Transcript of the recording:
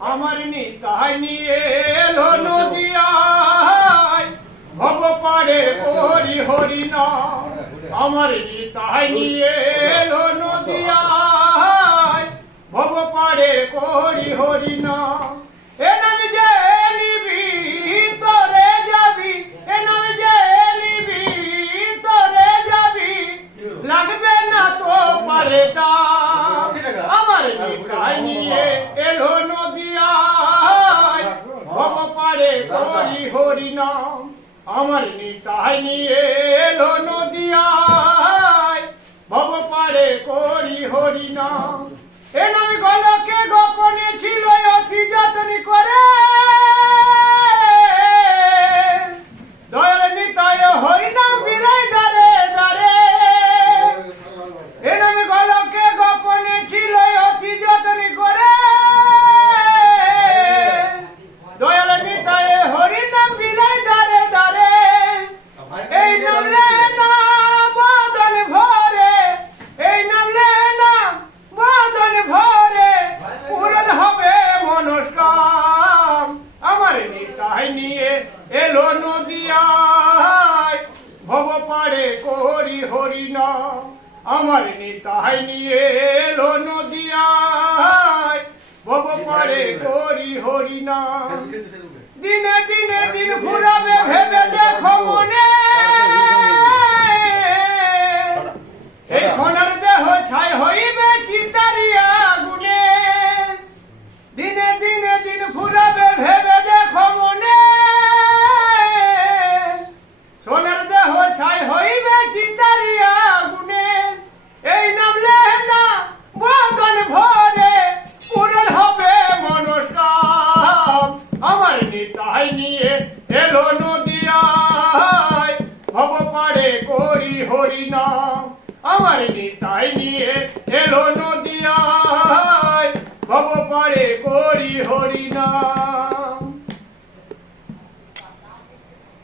আমার নিতাই নিয়ে এলো নদিয়ায় ভব পারে করি হরি নাম। আমার নিতাই নিয়ে এলো নদিয়ায় ভব পারে করি হরি নাম। এ নাম যে নিবি তোরে যাবি, এ নাম যে নিবি তোরে যাবি, লাগবে না তো পারে দাম। আমার নিতাই নিয়ে এলো নদিয়ায় ভব পারে করি হরি নাম। আমার নিতাই নিয়ে এলো নদিয়ায় ভব পারে করি হরি নাম। এ নাম গলকে গোপনে ছিল অতি যত্ন করে, দয়াল নিতাই হরি নাম বিলাই দারে দারে। এ নাম গলকে গোপনে ছিল অতি যত্ন করে, দয়াল নিতাই হরি নাম বিলাই দারে দারে। এই নাম লে না বদন ভরে, এই নাম লে না বদন ভরে, পূরণ হবে মনস্কাম। আমার নিতাই নিয়ে এলো নদিয়ায় ভব পারে করি হরি নাম। আমার নিতাই নিয়ে এলো নদিয়ায় ভব পারে করি হরি নাম। দিনে দিনে দিন ফুরাবে ভেবে দেখো মনে, এই সোনার দেহ ছাই হইবে চিতারিয়া গুনে। দিনে দিনে দিন ফুরাবে ভেবে দেখো মনে, সোনার দেহ ছাই হইবে চিতারিয়া গুনে। এই নাম লেনা বদন ভরে, পূরণ হবে মনস্কাম। আমার নিতাই নিয়ে এলো নদিয়ায় ভব পারে করি হরি নাম। আমার নিতাই নিয়ে এলো নদিয়ায় ভব পারে করি হরি